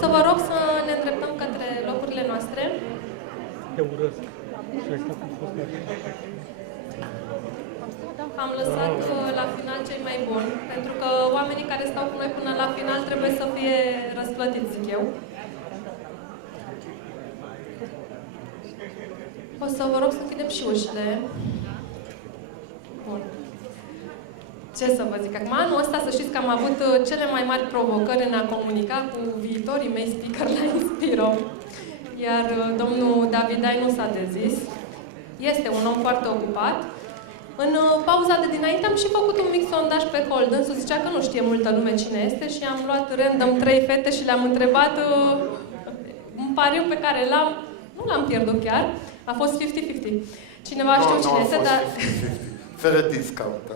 Să vă rog să ne îndreptăm către locurile noastre. Te urăsc. Și ai stat în fost. Am lăsat la final cei mai buni, pentru că oamenii care stau cu noi până la final trebuie să fie răsplătiți, zic eu. O să vă rog să închidem și ușile. Bun. Ce să vă zic acum? Anul ăsta să știți că am avut cele mai mari provocări în a comunica cu viitorii mei speaker la Inspiro. Iar domnul Davidai nu s-a dezis. Este un om foarte ocupat. În pauza de dinainte am și făcut un mic sondaj pe hol. Dânsul zicea că nu știe multă lume cine este și am luat random 3 fete și le-am întrebat un pariu pe care nu l-am pierdut chiar. A fost 50-50. Cineva știu cine este, dar... Fără discount, da?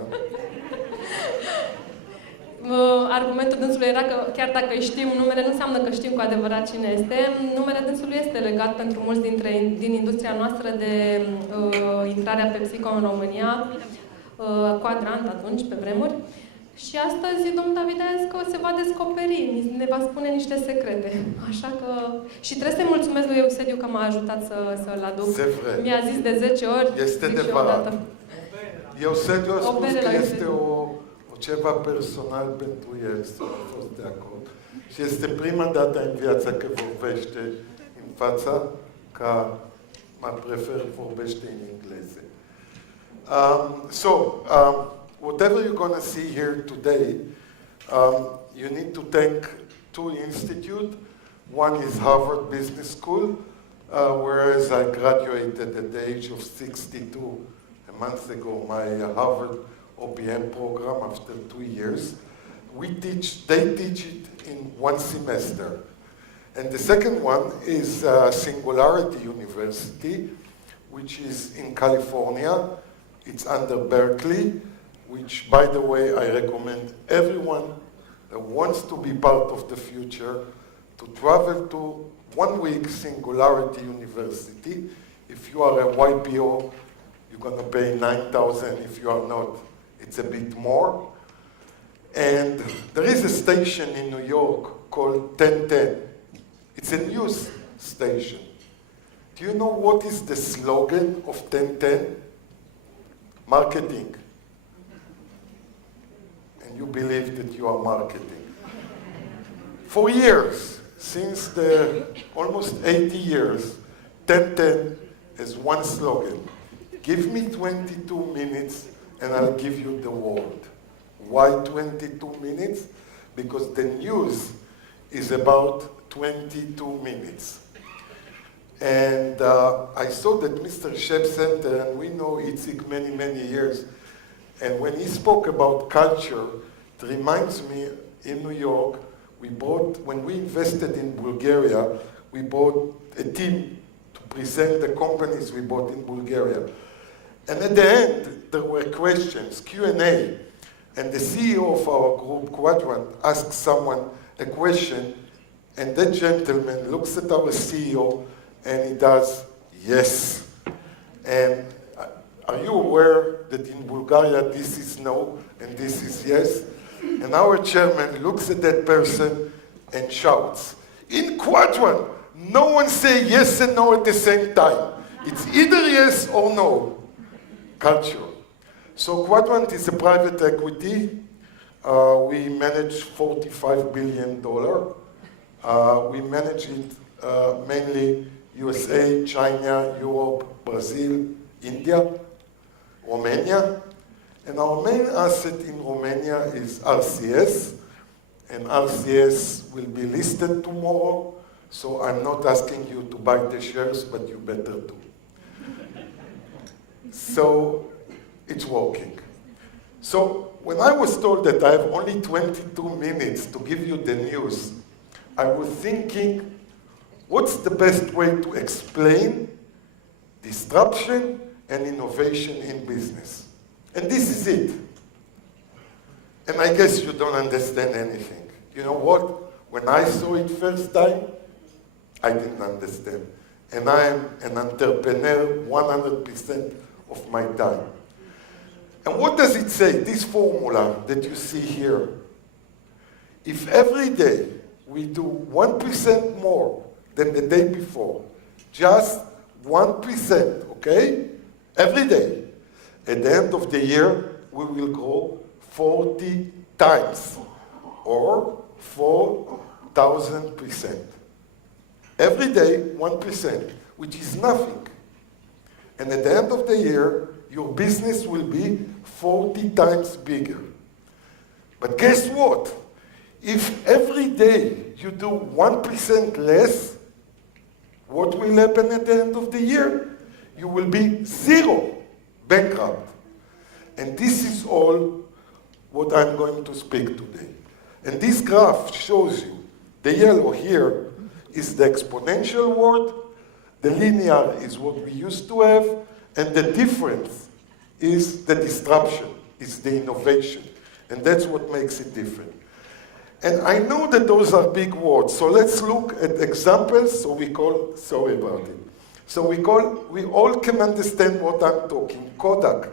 Argumentul dânsului era că chiar dacă îi știm numele, nu înseamnă că știm cu adevărat cine este. Numele dânsului este legat pentru mulți din industria noastră de intrarea PepsiCo în România, Quadrant atunci, pe vremuri. Și astăzi domnul Davidai a zis că se va descoperi, ne va spune niște secrete. Așa că... Și trebuie să-i mulțumesc lui Eusediu că m-a ajutat să-l aduc. Mi-a zis de 10 ori. Este adevărat. Eusediu a spus că este ceva personal pentru el, să a fost de acord. Și este prima dată în viața că vorbește în fața, ca mă prefer vorbește în engleză. Whatever you're going to see here today, you need to thank two institutes. One is Harvard Business School, whereas I graduated at the age of 62 a month ago, my Harvard OPM program after 2 years. They teach it in 1 semester. And the second one is Singularity University, which is in California. It's under Berkeley, which, by the way, I recommend everyone that wants to be part of the future to travel to 1 week Singularity University. If you are a YPO, you're going to pay $9,000. If you are not, it's a bit more. And there is a station in New York called 1010. It's a news station. Do you know what is the slogan of 1010? Marketing. And you believe that you are marketing. For years, since almost 80 years, 1010 has one slogan. Give me 22 minutes and I'll give you the world. Why 22 minutes? Because the news is about 22 minutes. And I saw that Mr. Shep Center, and we know Itzik many, many years, and when he spoke about culture, it reminds me in New York, when we invested in Bulgaria, we brought a team to present the companies we bought in Bulgaria. And at the end, there were questions, Q&A, and the CEO of our group, Quadrant, asked someone a question, and that gentleman looks at our CEO, and he does, yes. And are you aware that in Bulgaria this is no, and this is yes? And our chairman looks at that person and shouts, in Quadrant, no one say yes and no at the same time. It's either yes or no. Culture. So Quadrant is a private equity. We manage $45 billion. We manage it mainly USA, China, Europe, Brazil, India, Romania. And our main asset in Romania is RCS. And RCS will be listed tomorrow. So I'm not asking you to buy the shares, but you better do. So it's working. So when I was told that I have only 22 minutes to give you the news, I was thinking, what's the best way to explain disruption and innovation in business? And this is it. And I guess you don't understand anything. You know what? When I saw it first time, I didn't understand. And I am an entrepreneur 100% of my time. And what does it say, this formula that you see here? If every day we do 1% more than the day before, just 1%, okay? Every day. At the end of the year, we will grow 40 times, or 4,000%. Every day, 1%, which is nothing. And at the end of the year, your business will be 40 times bigger. But guess what? If every day you do 1% less, what will happen at the end of the year? You will be zero, bankrupt. And this is all what I'm going to speak today. And this graph shows you, the yellow here is the exponential world, the linear is what we used to have, and the difference is the disruption, is the innovation. And that's what makes it different. And I know that those are big words, so let's look at examples, we all can understand what I'm talking. Kodak,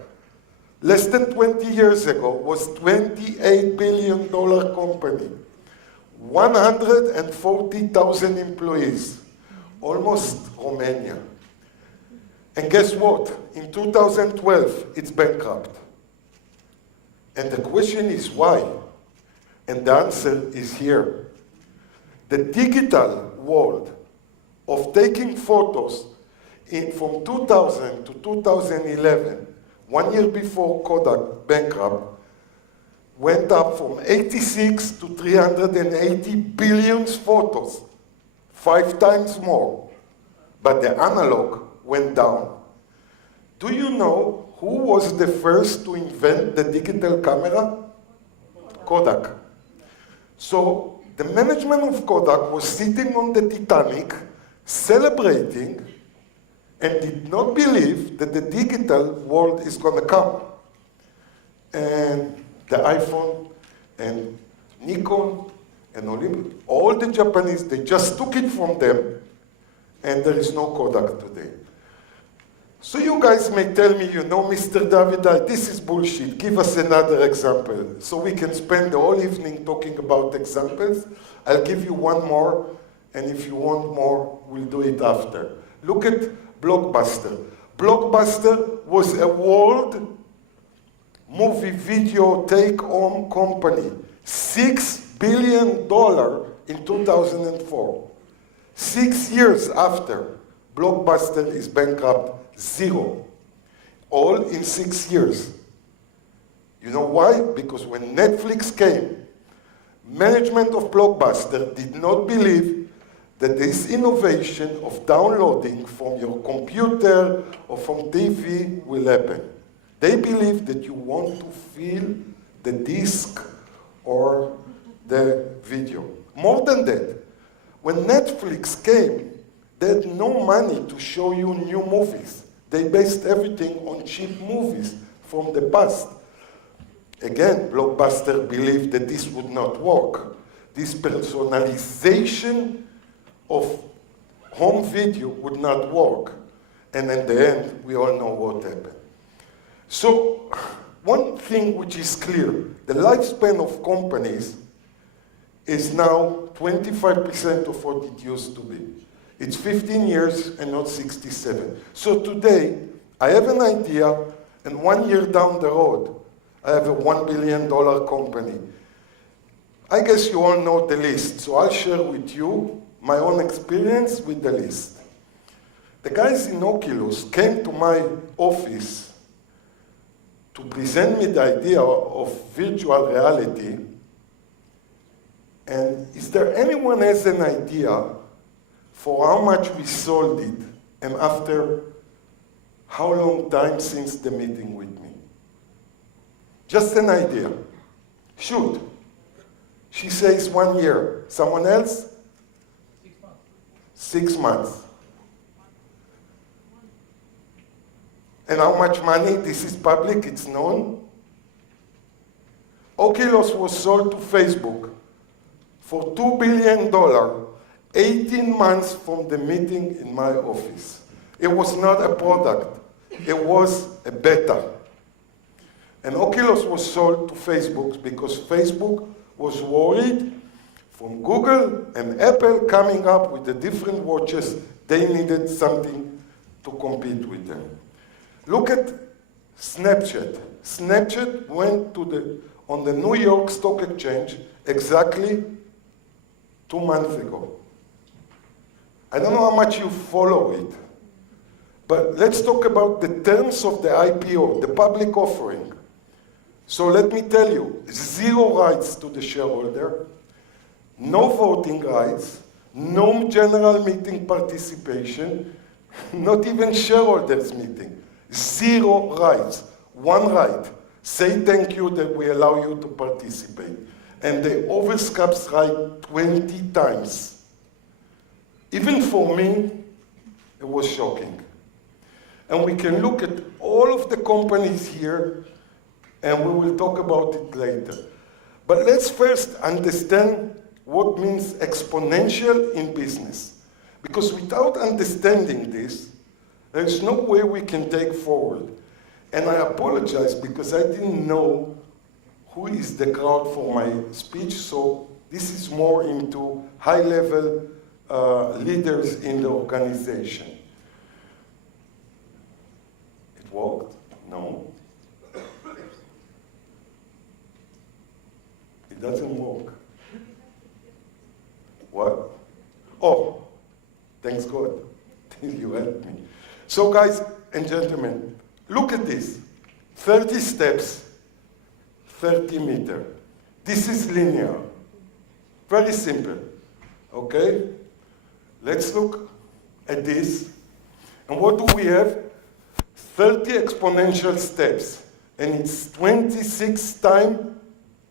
less than 20 years ago, was $28 billion company, 140,000 employees, almost Romania. And guess what? In 2012, it's bankrupt. And the question is why? And the answer is here. The digital world of taking photos from 2000 to 2011, 1 year before Kodak bankrupt, went up from 86 to 380 billion photos, 5 times more. But the analog went down. Do you know who was the first to invent the digital camera? Kodak. So the management of Kodak was sitting on the Titanic, celebrating, and did not believe that the digital world is going to come. And the iPhone and Nikon and Olympus, all the Japanese, they just took it from them, and there is no Kodak today. So you guys may tell me, you know, Mr. Davidai, this is bullshit. Give us another example. So we can spend the whole evening talking about examples. I'll give you one more, and if you want more, we'll do it after. Look at Blockbuster. Blockbuster was a world movie video take-home company. $6 billion in 2004. 6 years after, Blockbuster is bankrupt, zero. All in 6 years. You know why? Because when Netflix came, management of Blockbuster did not believe that this innovation of downloading from your computer or from TV will happen. They believe that you want to feel the disc or the video. More than that, when Netflix came, they had no money to show you new movies. They based everything on cheap movies from the past. Again, Blockbuster believed that this would not work. This personalization of home video would not work. And in the end, we all know what happened. So, one thing which is clear, the lifespan of companies is now 25% of what it used to be. It's 15 years and not 67. So today, I have an idea, and 1 year down the road, I have a $1 billion company. I guess you all know the list, so I'll share with you my own experience with the list. The guys in Oculus came to my office to present me the idea of virtual reality. And is there anyone has an idea for how much we sold it and after how long time since the meeting with me? Just an idea. Shoot. She says 1 year. Someone else? 6 months. 6 months. And how much money? This is public, it's known. Oculus was sold to Facebook for $2 billion, 18 months from the meeting in my office. It was not a product, it was a beta. And Oculus was sold to Facebook because Facebook was worried From Google and Apple coming up with the different watches, they needed something to compete with them. Look at Snapchat. Snapchat went on the New York Stock Exchange exactly 2 months ago. I don't know how much you follow it, but let's talk about the terms of the IPO, the public offering. So let me tell you, 0 rights to the shareholder, no voting rights, no general meeting participation, not even shareholders meeting. 0 rights. 1 right. Say thank you that we allow you to participate. And they oversubscribed 20 times. Even for me, it was shocking. And we can look at all of the companies here, and we will talk about it later. But let's first understand what means exponential in business. Because without understanding this, there is no way we can take forward. And I apologize because I didn't know who is the crowd for my speech, so this is more into high-level leaders in the organization. It worked? No. It doesn't work. What? Oh, thanks God. You helped me. So guys and gentlemen, look at this. 30 steps, 30 meters. This is linear. Very simple. Okay? Let's look at this. And what do we have? 30 exponential steps. And it's 26 times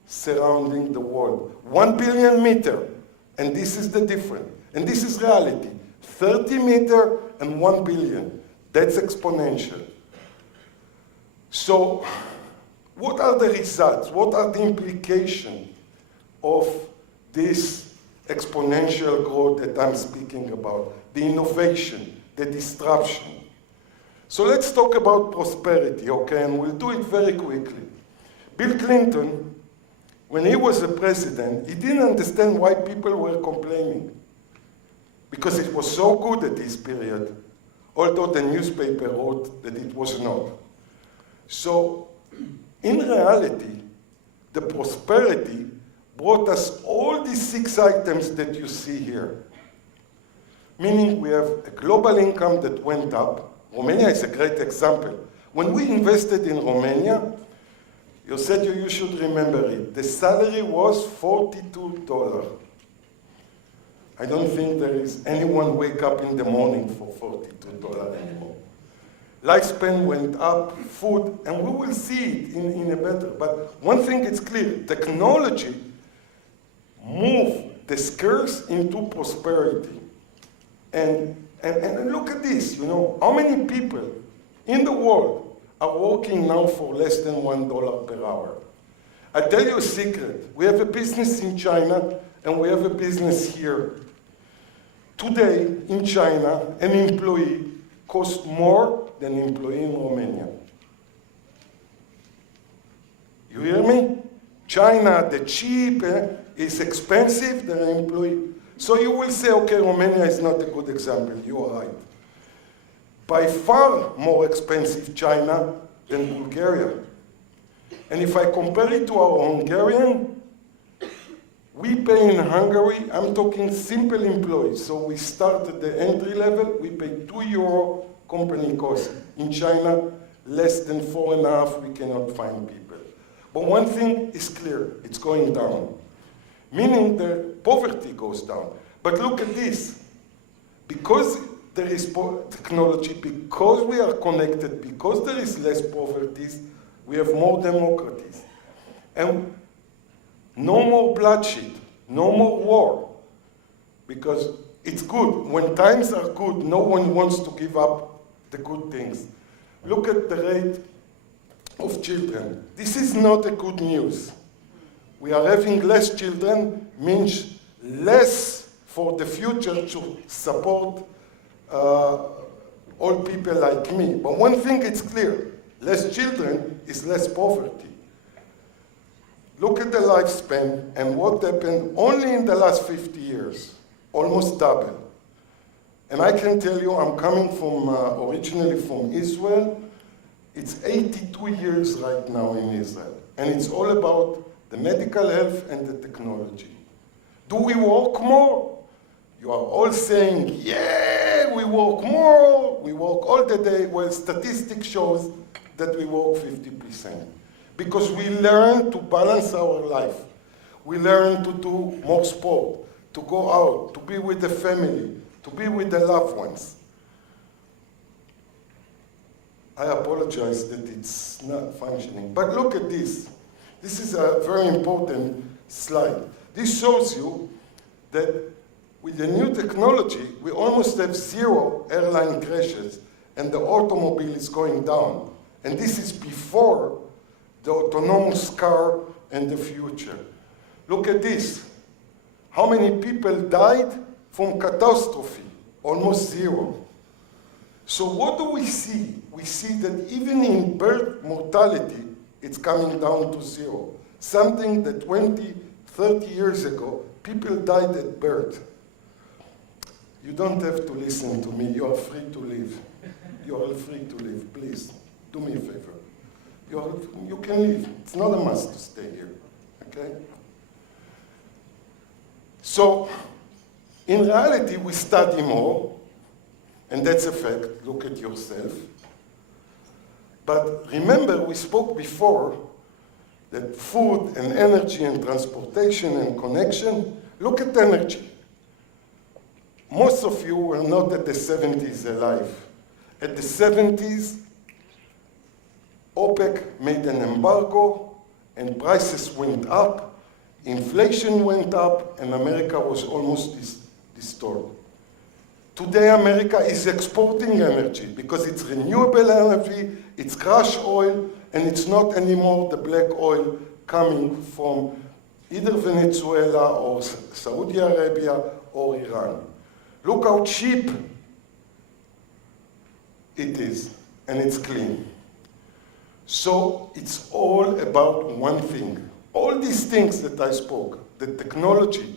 surrounding the world. 1 billion meters. And this is the difference. And this is reality. 30 meters and 1 billion. That's exponential. So, what are the results? What are the implications of this exponential growth that I'm speaking about? The innovation, the disruption. So let's talk about prosperity, okay? And we'll do it very quickly. Bill Clinton, when he was the president, he didn't understand why people were complaining. Because it was so good at this period, although the newspaper wrote that it was not. So, in reality, the prosperity brought us all these 6 items that you see here. Meaning we have a global income that went up. Romania is a great example. When we invested in Romania, you said you should remember it. The salary was $42. I don't think there is anyone wake up in the morning for $42 anymore. Lifespan went up, food, and we will see it in a better. But one thing is clear, technology moved the scarce into prosperity. And look at this, you know, how many people in the world are working now for less than $1 per hour? I'll tell you a secret. We have a business in China, and we have a business here. Today, in China, an employee costs more than an employee in Romania. You hear me? China, the cheap is expensive than an employee. So you will say, okay, Romania is not a good example. You are right. By far more expensive China than Bulgaria. And if I compare it to our Hungarian, we pay in Hungary, I'm talking simple employees. So we start at the entry level, we pay €2 company cost. In China, less than 4.5, we cannot find people. But one thing is clear, it's going down. Meaning the poverty goes down. But look at this. Because there is technology, because we are connected, because there is less poverty, we have more democracies. And no more bloodshed, no more war. Because it's good. When times are good, no one wants to give up the good things. Look at the rate of children. This is not a good news. We are having less children, means less for the future to support all people like me. But one thing is clear, less children is less poverty. Look at the lifespan and what happened only in the last 50 years, almost double. And I can tell you, I'm coming from, originally from Israel. It's 82 years right now in Israel. And it's all about the medical health and the technology. Do we work more? You are all saying, yeah, we work more, we work all the day. Well, statistics shows that we work 50%. Because we learn to balance our life. We learn to do more sport, to go out, to be with the family, to be with the loved ones. I apologize that it's not functioning. But look at this. This is a very important slide. This shows you that with the new technology, we almost have 0 airline crashes, and the automobile is going down. And this is before the autonomous car and the future. Look at this. How many people died from catastrophe? Almost 0. So what do we see? We see that even in birth mortality, it's coming down to 0. Something that 20, 30 years ago, people died at birth. You don't have to listen to me. You are free to live. You are free to live. Please, do me a favor. You can leave. It's not a must to stay here, okay? So, in reality, we study more, and that's a fact. Look at yourself. But remember, we spoke before that food and energy and transportation and connection, look at energy. Most of you were not at the 70s alive. At the 70s, OPEC made an embargo and prices went up, inflation went up, and America was almost destroyed. Today, America is exporting energy because it's renewable energy, it's crushed oil, and it's not anymore the black oil coming from either Venezuela or Saudi Arabia or Iran. Look how cheap it is, and it's clean. So it's all about one thing. All these things that I spoke, the technology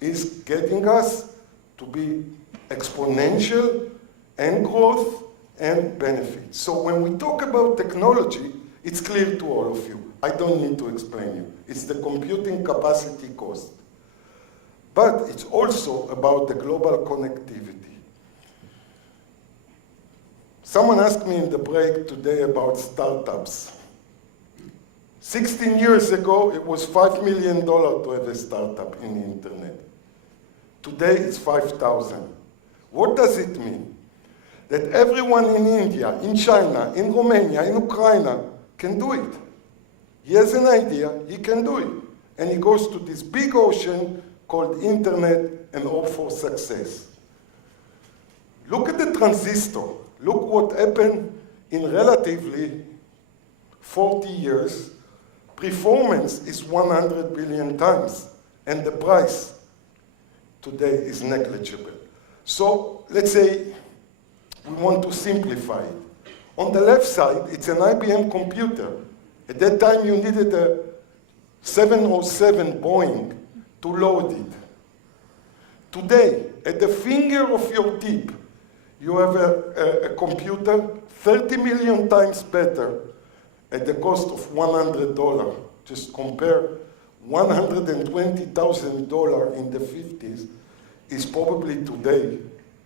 is getting us to be exponential and growth and benefit. So when we talk about technology, it's clear to all of you. I don't need to explain you. It's the computing capacity cost. But it's also about the global connectivity. Someone asked me in the break today about startups. 16 years ago, it was $5 million to have a startup in the internet. Today, it's 5,000. What does it mean? That everyone in India, in China, in Romania, in Ukraine can do it. He has an idea, he can do it. And he goes to this big ocean called internet and hope for success. Look at the transistor. Look what happened in relatively 40 years. Performance is 100 billion times, and the price today is negligible. So let's say we want to simplify it. On the left side, it's an IBM computer. At that time, you needed a 707 Boeing to load it. Today, at the finger of your tip, you have a computer 30 million times better at the cost of $100. Just compare $120,000 in the 50s is probably today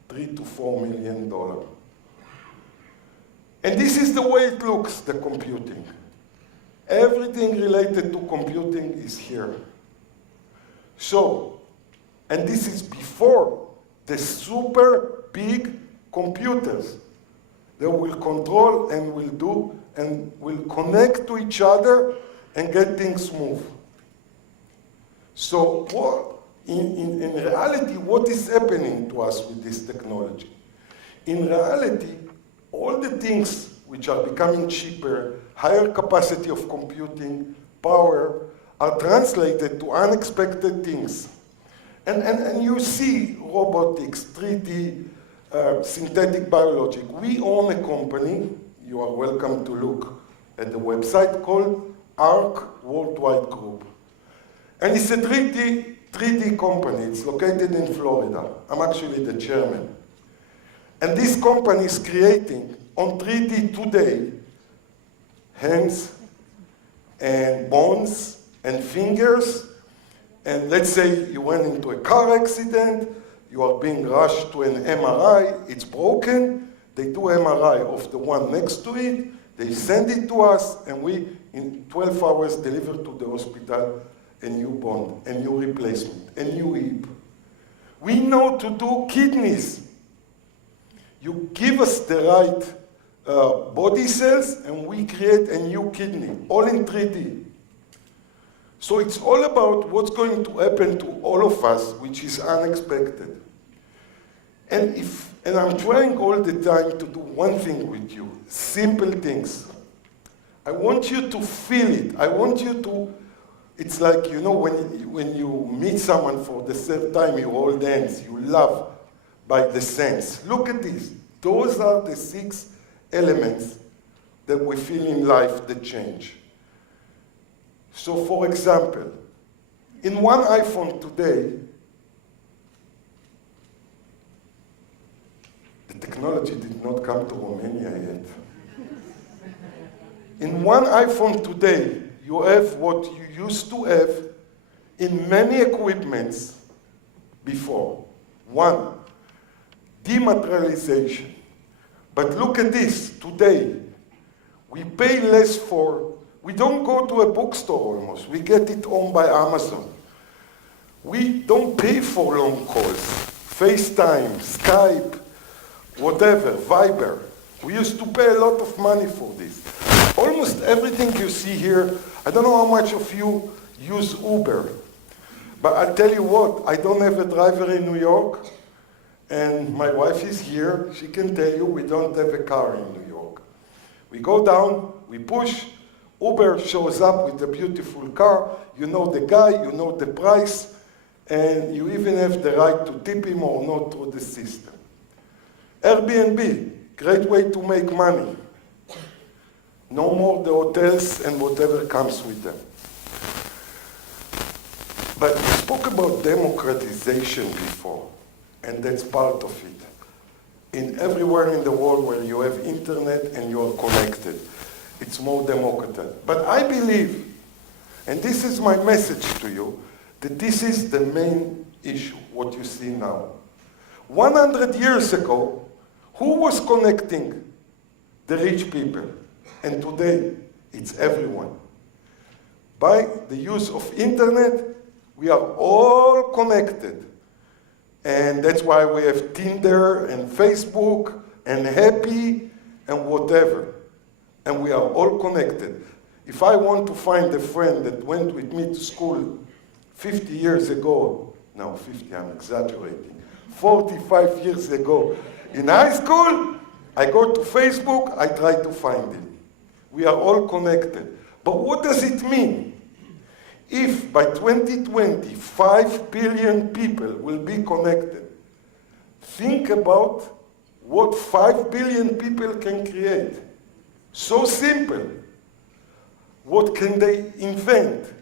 $3 to $4 million. And this is the way it looks, the computing. Everything related to computing is here. So, and this is before the super big computers that will control and will do and will connect to each other and get things move. So in reality, what is happening to us with this technology? In reality, all the things which are becoming cheaper, higher capacity of computing, power, are translated to unexpected things. And you see robotics, 3D, synthetic biologic. We own a company, you are welcome to look at the website, called ARC Worldwide Group. And it's a 3D company. It's located in Florida. I'm actually the chairman. And this company is creating on 3D today hands and bones and fingers. And let's say you went into a car accident, you are being rushed to an MRI, it's broken, they do MRI of the one next to it, they send it to us, and we, in 12 hours, deliver to the hospital a new bone, a new replacement, a new hip. We know to do kidneys. You give us the right body cells, and we create a new kidney, all in 3D. So it's all about what's going to happen to all of us, which is unexpected. And I'm trying all the time to do one thing with you, simple things. I want you to feel it. I want you to, it's like, you know, when you meet someone for the third time, you hold hands, you love by the sense. Look at this. Those are the 6 elements that we feel in life that change. So, for example, in one iPhone today, the technology did not come to Romania yet. In one iPhone today, you have what you used to have in many equipments before. 1, dematerialization. But look at this, today, we pay less for, we don't go to a bookstore almost, we get it home by Amazon. We don't pay for long calls, FaceTime, Skype, whatever, Viber. We used to pay a lot of money for this. Almost everything you see here, I don't know how much of you use Uber, but I'll tell you what, I don't have a driver in New York, and my wife is here, she can tell you we don't have a car in New York. We go down, we push, Uber shows up with a beautiful car, you know the guy, you know the price, and you even have the right to tip him or not through the system. Airbnb, great way to make money. No more the hotels and whatever comes with them. But we spoke about democratization before, and that's part of it. In everywhere in the world where you have internet and you are connected, it's more democratic. But I believe, and this is my message to you, that this is the main issue, what you see now. 100 years ago, who was connecting? The rich people. And today, it's everyone. By the use of internet, we are all connected. And that's why we have Tinder and Facebook and Happy and whatever. And we are all connected. If I want to find a friend that went with me to school 50 years ago, no, 50, I'm exaggerating, 45 years ago in high school, I go to Facebook, I try to find him. We are all connected. But what does it mean? If by 2020, 5 billion people will be connected, think about what 5 billion people can create. So simple. What can they invent,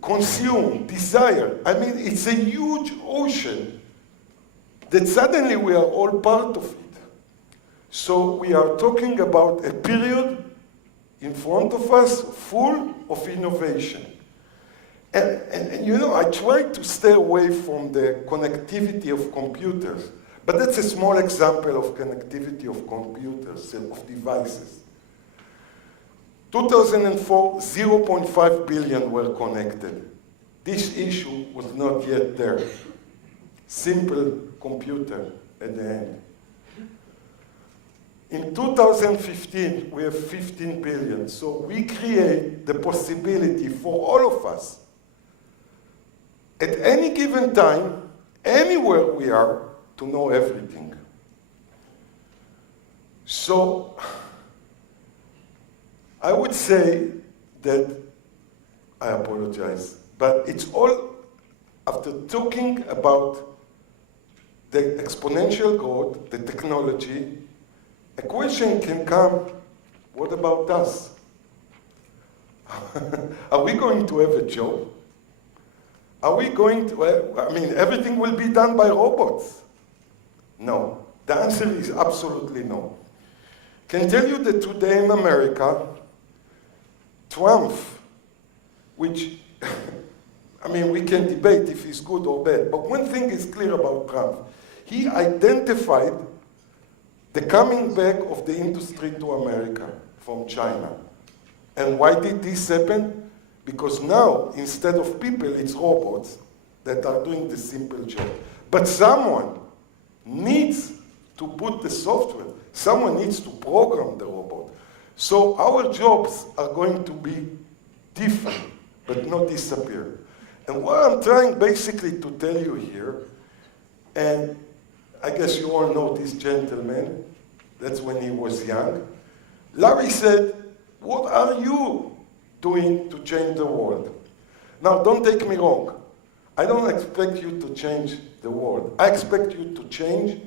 consume, desire? I mean, it's a huge ocean that suddenly we are all part of it. So we are talking about a period in front of us full of innovation. And you know, I try to stay away from the connectivity of computers, but that's a small example of connectivity of computers, of devices. 2004, 0.5 billion were connected. This issue was not yet there. Simple computer at the end. In 2015, we have 15 billion. So we create the possibility for all of us, at any given time, anywhere we are, to know everything. So I would say that, I apologize, but it's all, after talking about the exponential growth, the technology, a question can come, what about us? Are we going to have a job? Are we going to, everything will be done by robots? No. The answer is absolutely no. Can tell you that today in America, Trump, which, we can debate if he's good or bad, but one thing is clear about Trump. He identified the coming back of the industry to America from China. And why did this happen? Because now, instead of people, it's robots that are doing the simple job. But someone needs to put the software. Someone needs to program the robot. So our jobs are going to be different, but not disappear. And what I'm trying basically to tell you here, and I guess you all know this gentleman, that's when he was young. Larry said, what are you doing to change the world? Now, don't take me wrong. I don't expect you to change the world. I expect you to change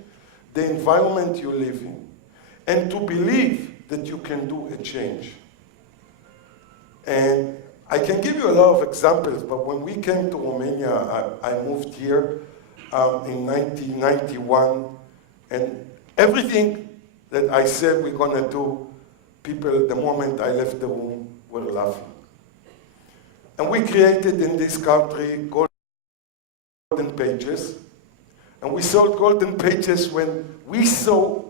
the environment you live in and to believe that you can do a change. And I can give you a lot of examples, but when we came to Romania, I moved here in 1991, and everything that I said we're going to do, people, the moment I left the room, were laughing. And we created in this country golden pages, and we sold golden pages when we saw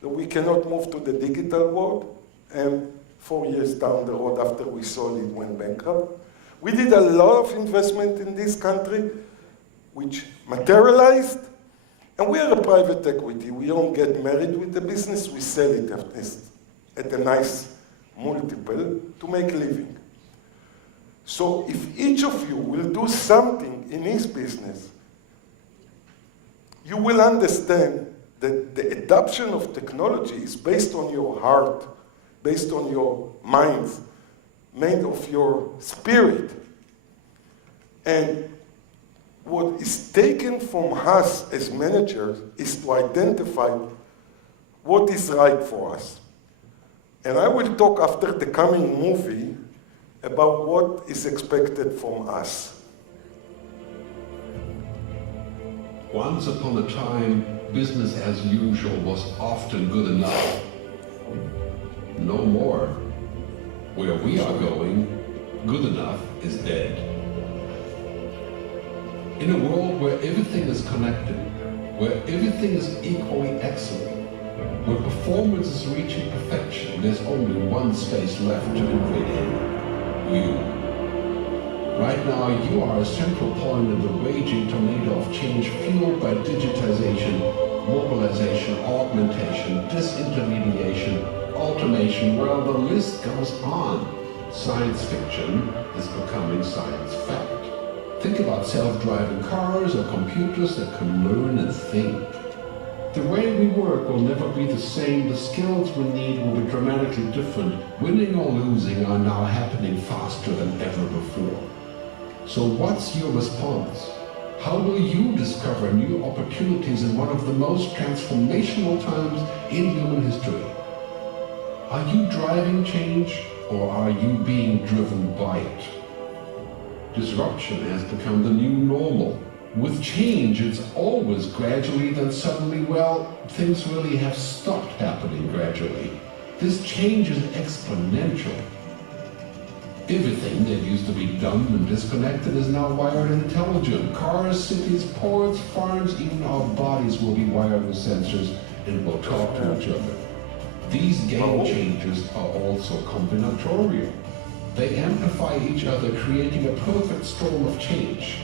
that we cannot move to the digital world, and 4 years down the road after we sold it went bankrupt. We did a lot of investment in this country, which materialized, and we are a private equity. We don't get married with the business, we sell it at a nice multiple to make a living. So if each of you will do something in his business, you will understand that the adoption of technology is based on your heart, based on your mind, made of your spirit. And what is taken from us as managers is to identify what is right for us. And I will talk after the coming movie about what is expected from us. Once upon a time, business as usual was often good enough. No more. Where we are going, good enough is dead. In a world where everything is connected, where everything is equally excellent, where performance is reaching perfection, there's only one space left to invade in: you. Right now, you are a central point in the raging tornado of change fueled by digitization, mobilization, augmentation, disintermediation, automation. Well, the list goes on. Science fiction is becoming science fact. Think about self-driving cars or computers that can learn and think. The way we work will never be the same. The skills we need will be dramatically different. Winning or losing are now happening faster than ever before. So what's your response? How will you discover new opportunities in one of the most transformational times in human history? Are you driving change, or are you being driven by it? Disruption has become the new normal. With change, it's always gradually, then suddenly, well, things really have stopped happening gradually. This change is exponential. Everything that used to be dumb and disconnected is now wired and intelligent. Cars, cities, ports, farms, even our bodies will be wired with sensors and will talk to each other. These game changers are also combinatorial. They amplify each other, creating a perfect storm of change.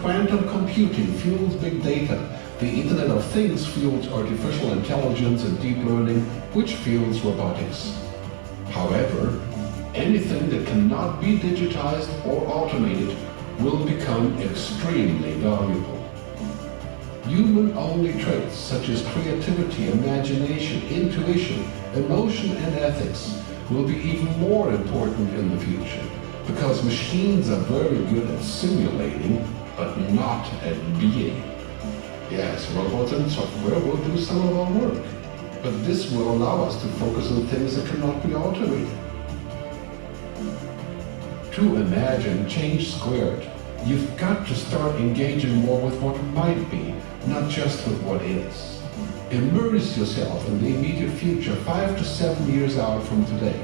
Quantum computing fuels big data. The Internet of Things fuels artificial intelligence and deep learning, which fuels robotics. However, anything that cannot be digitized or automated will become extremely valuable. Human-only traits such as creativity, imagination, intuition, emotion, and ethics will be even more important in the future, because machines are very good at simulating, but not at being. Yes, robots and software will do some of our work, but this will allow us to focus on things that cannot be automated. To imagine change squared, you've got to start engaging more with what might be, not just with what is. Immerse yourself in the immediate future, 5 to 7 years out from today.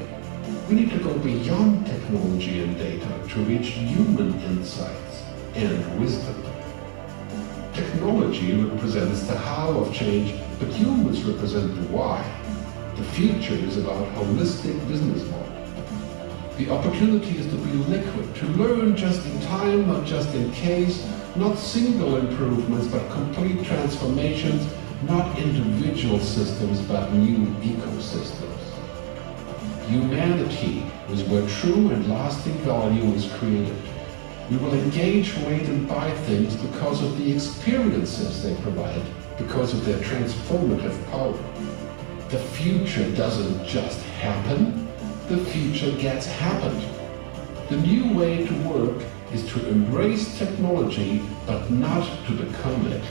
We need to go beyond technology and data to reach human insights and wisdom. Technology represents the how of change, but humans represent the why. The future is about holistic business model. The opportunity is to be liquid, to learn just in time, not just in case, not single improvements, but complete transformations, not individual systems, but new ecosystems. Humanity is where true and lasting value is created. We will engage, rate, and buy things because of the experiences they provide, because of their transformative power. The future doesn't just happen, the future gets happened. The new way to work is to embrace technology, but not to become it.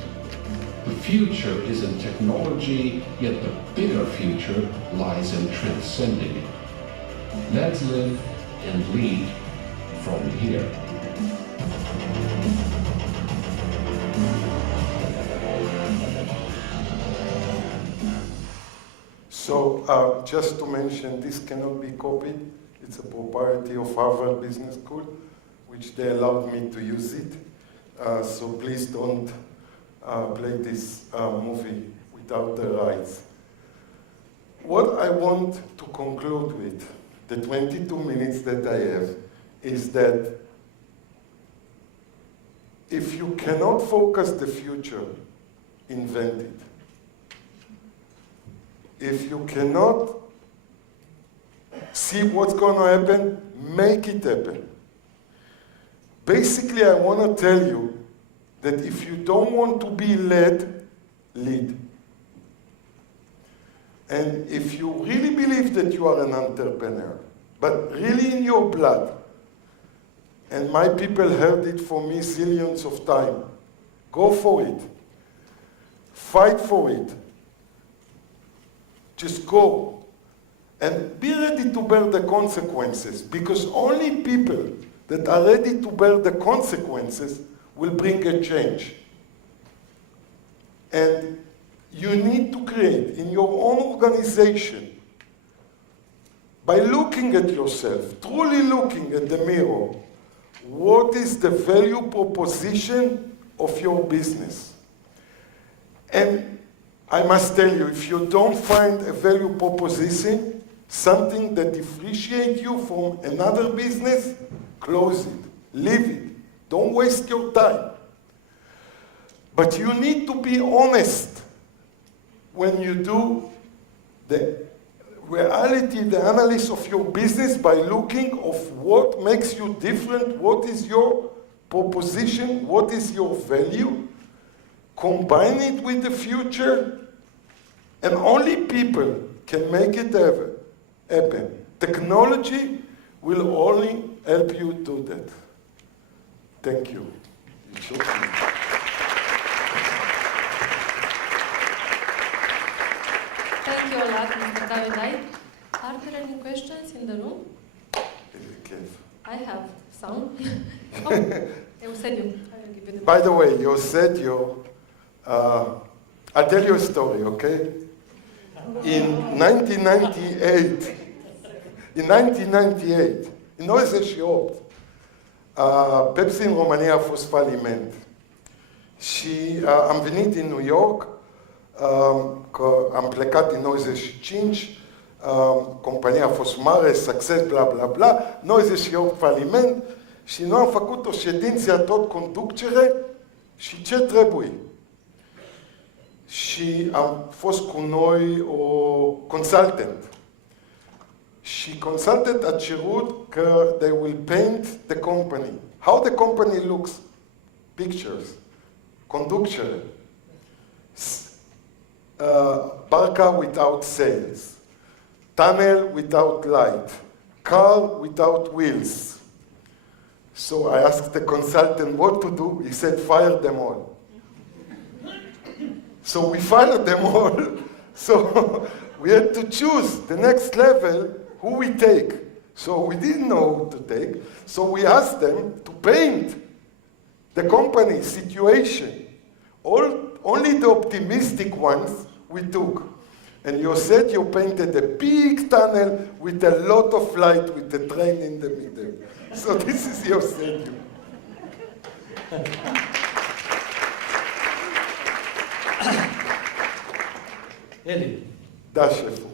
The future is in technology, yet the bigger future lies in transcending it. Let's live and lead from here. So just to mention, this cannot be copied. It's a propriety of Harvard Business School, which they allowed me to use it. So please don't play this movie without the rights. What I want to conclude with, the 22 minutes that I have, is that if you cannot focus the future, invent it. If you cannot see what's going to happen, make it happen. Basically, I want to tell you that if you don't want to be led, lead. And if you really believe that you are an entrepreneur, but really in your blood, and my people heard it from me zillions of times, go for it. Fight for it. Just go. And be ready to bear the consequences, because only people that are ready to bear the consequences will bring a change. And you need to create in your own organization, by looking at yourself, truly looking at the mirror, what is the value proposition of your business? And I must tell you, if you don't find a value proposition, something that differentiates you from another business, close it, leave it. Don't waste your time. But you need to be honest when you do the reality, the analysis of your business, by looking of what makes you different, what is your proposition, what is your value, combine it with the future, and only people can make it happen. Technology will only help you do that. Thank you. Thank you a lot, Mr. Davidai. Are there any questions in the room? I have some. Eusebio, I will give you the By the way, Eusebio, I'll tell you a story, okay? In 1998, în 98, Pepsi în România a fost faliment. Și am venit din New York, că am plecat din 95, compania a fost mare, succes, bla bla bla, 98 faliment și noi am făcut o ședință a tot conducere și ce trebuie. Și am fost cu noi o consultant. Și consultant a cerut că they will paint the company. How the company looks. Pictures. Conducere. Barca without sails. Tunnel without light. Car without wheels. So I asked the consultant what to do. He said, fire them all. So we fired them all. So we had to choose the next level, who we take. So we didn't know who to take. So we asked them to paint the company situation. Only the optimistic ones we took. And Yosetio painted a big tunnel with a lot of light with the train in the middle. So this is Yosetio. Eli, Da, șeful.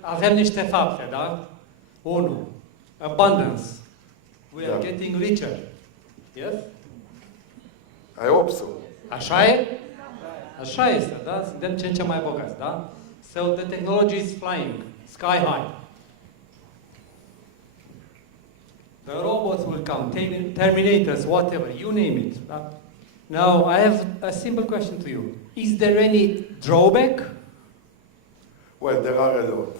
avem niște fapte, da? 1. Abundance. We are getting richer. Yes? I hope so. Așa e? Așa este, da? Suntem ce în ce mai bogați, da? So the technology is flying, sky high. The robots will come, Terminators, whatever, you name it. Da? Now, I have a simple question to you. Is there any drawback? Well, there are a lot.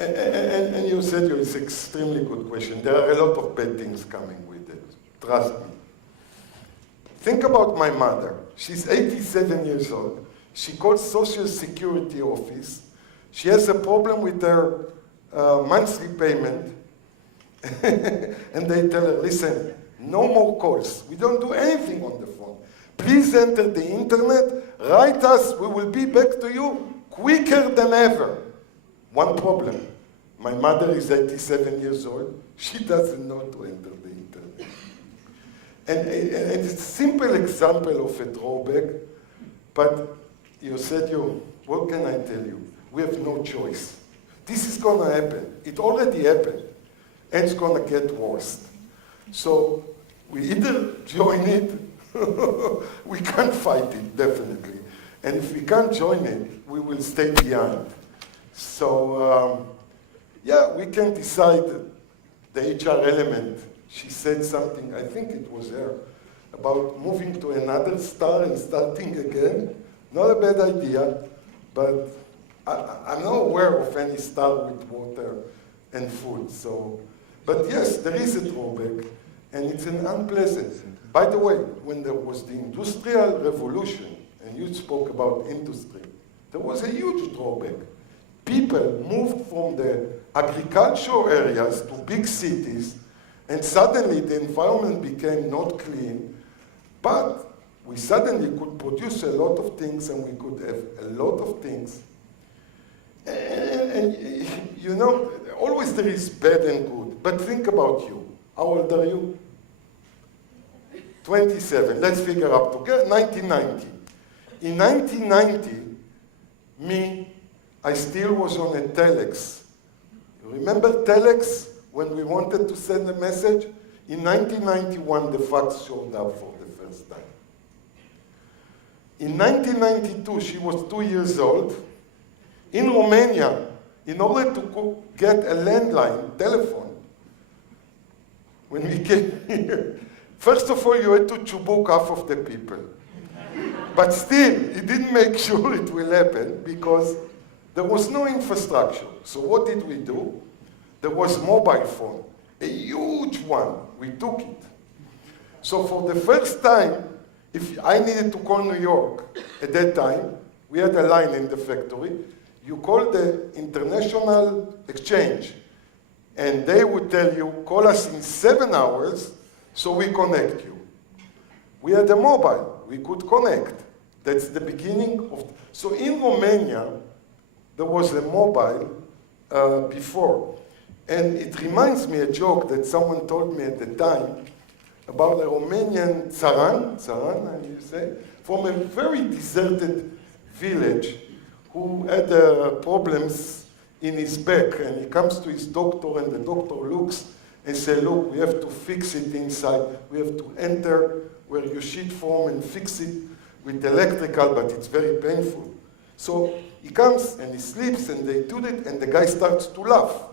And you said it's an extremely good question. There are a lot of bad things coming with it. Trust me. Think about my mother. She's 87 years old. She calls Social Security office. She has a problem with her monthly payment. And they tell her, listen, no more calls. We don't do anything on the phone. Please enter the internet, write us, we will be back to you quicker than ever. One problem. My mother is 87 years old. She doesn't know to enter the internet. And it's a simple example of a drawback, but you said, what can I tell you? We have no choice. This is going to happen. It already happened. And it's going to get worse. So we either join it, we can't fight it, definitely. And if we can't join it, we will stay behind. So, we can decide the HR element. She said something, I think it was her, about moving to another star and starting again. Not a bad idea, but I'm not aware of any star with water and food. So, but yes, there is a drawback, and it's an unpleasant. By the way, when there was the Industrial Revolution, and you spoke about industry, there was a huge drawback. People moved from the agricultural areas to big cities, and suddenly the environment became not clean, but we suddenly could produce a lot of things, and we could have a lot of things. And you know, always there is bad and good, but think about you. How old are you? 27. Let's figure up together. 1990. In 1990, I still was on a telex. You remember telex? When we wanted to send a message? In 1991, the fax showed up for the first time. In 1992, she was 2 years old. In Romania, in order to get a landline telephone, when we came here, first of all, you had to chubuk half of the people. But still, it didn't make sure it will happen because there was no infrastructure. So what did we do? There was mobile phone, a huge one. We took it. So for the first time, if I needed to call New York at that time, we had a line in the factory. You call the international exchange, and they would tell you, call us in 7 hours, so we connect you. We had a mobile, we could connect. That's the beginning of, so in Romania, there was a mobile before. And it reminds me a joke that someone told me at the time about a Romanian țaran, you say, from a very deserted village who had problems in his back, and he comes to his doctor, and the doctor looks and says, look, we have to fix it inside. We have to enter where you sheet foam and fix it with electrical, but it's very painful. So he comes and he sleeps, and they do it, and the guy starts to laugh.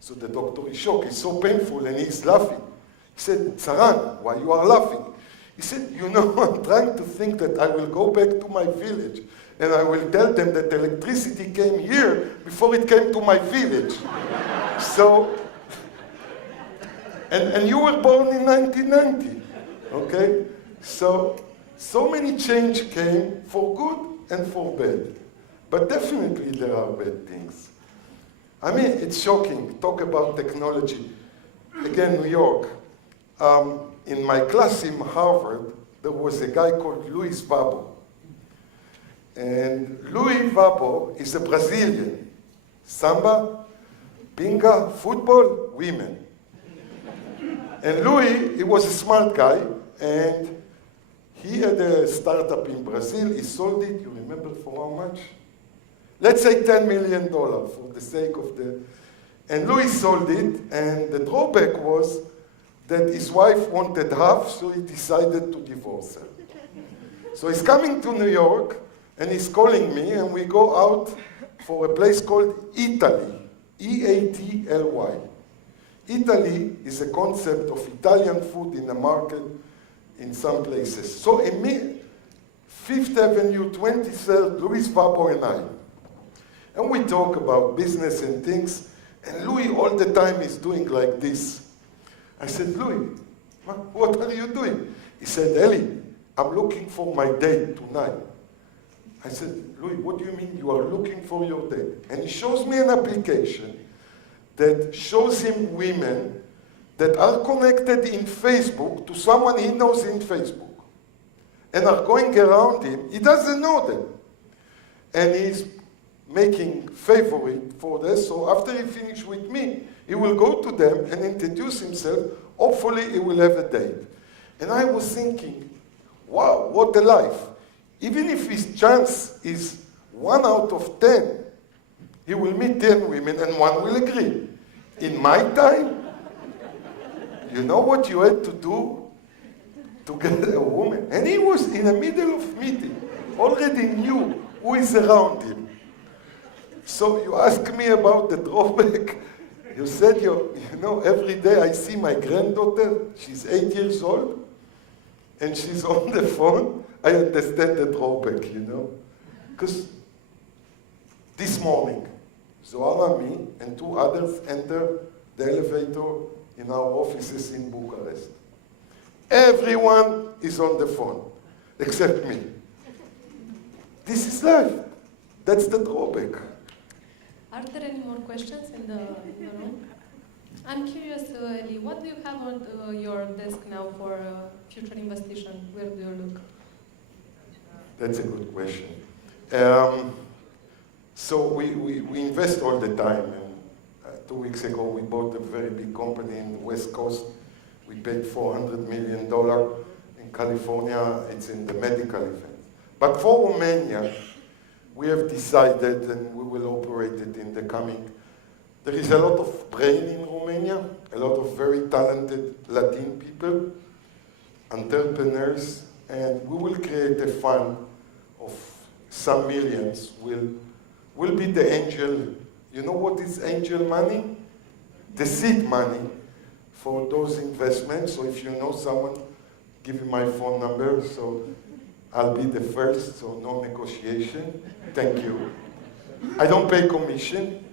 So the doctor is shocked. It's so painful, and he's laughing. He said, Tsaran, why you are laughing? He said, you know, I'm trying to think that I will go back to my village, and I will tell them that electricity came here before it came to my village. So, and you were born in 1990, okay? So many change came for good and for bad. But definitely there are bad things. I mean, it's shocking. Talk about technology. Again, New York. In my class in Harvard, there was a guy called Luis Vabo. And Luis Vabo is a Brazilian. Samba, pinga, football, women. And Louis, he was a smart guy, and he had a startup in Brazil. He sold it, you remember for how much? Let's say $10 million for the sake of the... And Louis sold it, and the drawback was that his wife wanted half, so he decided to divorce her. So he's coming to New York, and he's calling me, and we go out for a place called Italy, E-A-T-L-Y. Italy is a concept of Italian food in the market in some places. So in Fifth Avenue, 23rd, Luis Vabo and I. And we talk about business and things, and Louis all the time is doing like this. I said, Louis, what are you doing? He said, Eli, I'm looking for my date tonight. I said, Louis, what do you mean you are looking for your date? And he shows me an application that shows him women that are connected in Facebook to someone he knows in Facebook and are going around him. He doesn't know them. And he's making favorite for this. So after he finishes with me, he will go to them and introduce himself. Hopefully he will have a date. And I was thinking, wow, what a life. Even if his chance is 1 out of 10, he will meet 10 women and 1 will agree. In my time, you know what you had to do to get a woman? And he was in the middle of meeting, already knew who is around him. So you ask me about the drawback. You said, you know, every day I see my granddaughter, she's 8 years old, and she's on the phone. I understand the drawback, you know. Because this morning, Zohara, me, and 2 others enter the elevator in our offices in Bucharest. Everyone is on the phone, except me. This is life. That's the drawback. Are there any more questions in the room? I'm curious, Eli, what do you have on your desk now for future investigation? Where do you look? That's a good question. So we invest all the time. And 2 weeks ago, we bought a very big company in the West Coast. We paid $400 million. In California, it's in the medical event. But for Romania, we have decided, and we will operate it in the coming. There is a lot of brain in Romania, a lot of very talented Latin people, entrepreneurs, and we will create a fund of some millions. Will be the angel. You know what is angel money? The seed money for those investments. So if you know someone, give me my phone number. So I'll be the first, so no negotiation. Thank you. I don't pay commission,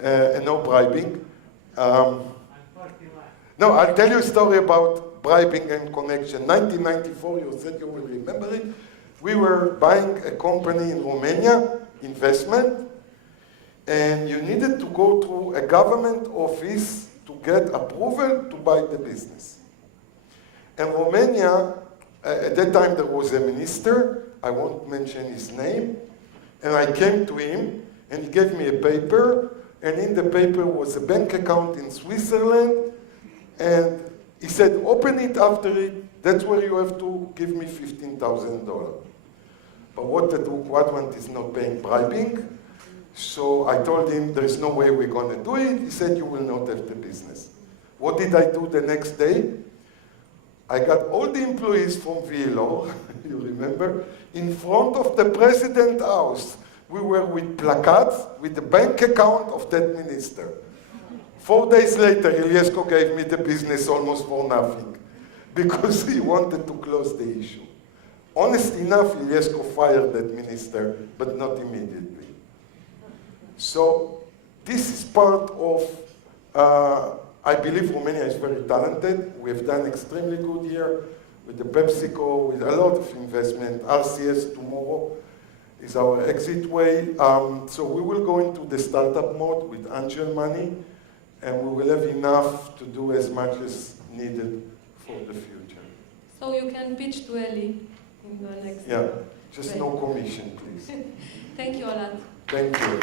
and no bribing. No, I'll tell you a story about bribing and connection. 1994, you said you will remember it. We were buying a company in Romania, investment, and you needed to go through a government office to get approval to buy the business. And Romania, at that time there was a minister, I won't mention his name, and I came to him, and he gave me a paper, and in the paper was a bank account in Switzerland, and he said, open it after it, that's where you have to give me $15,000. But what to do, Quadrant is not paying bribing, so I told him there's no way we're going to do it. He said, you will not have the business. What did I do the next day? I got all the employees from VLO, you remember, in front of the president's house. We were with placards with the bank account of that minister. 4 days later, Iliescu gave me the business almost for nothing because he wanted to close the issue. Honest enough, Iliescu fired that minister, but not immediately. So this is part of, I believe Romania is very talented. We have done extremely good here with the PepsiCo, with a lot of investment, RCS tomorrow. is our exit way. So we will go into the startup mode with angel money, and we will have enough to do as much as needed for the future. So you can pitch to Eli in the next. Yeah, just no commission, please. Thank you a lot. Thank you.